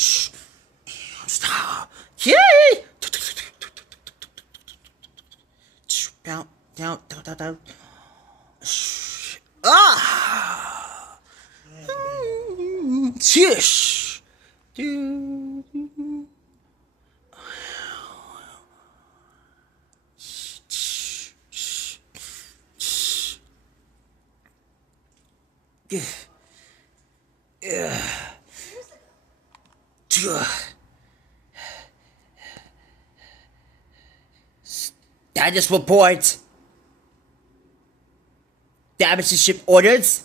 Stop. Yay! Down, down, down, down, down. Ah! Shish! Status report. Damage to ship orders.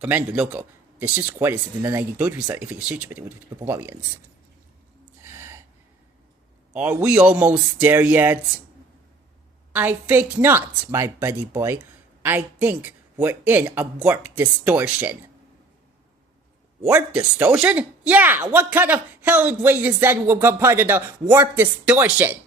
Commander Loco. This is quite a in the 1930s if it shoots with the Bavarians. Are we almost there yet? I think not, my buddy boy. I think we're in a warp distortion. Warp distortion? Yeah, what kind of hell way is that part of the warp distortion?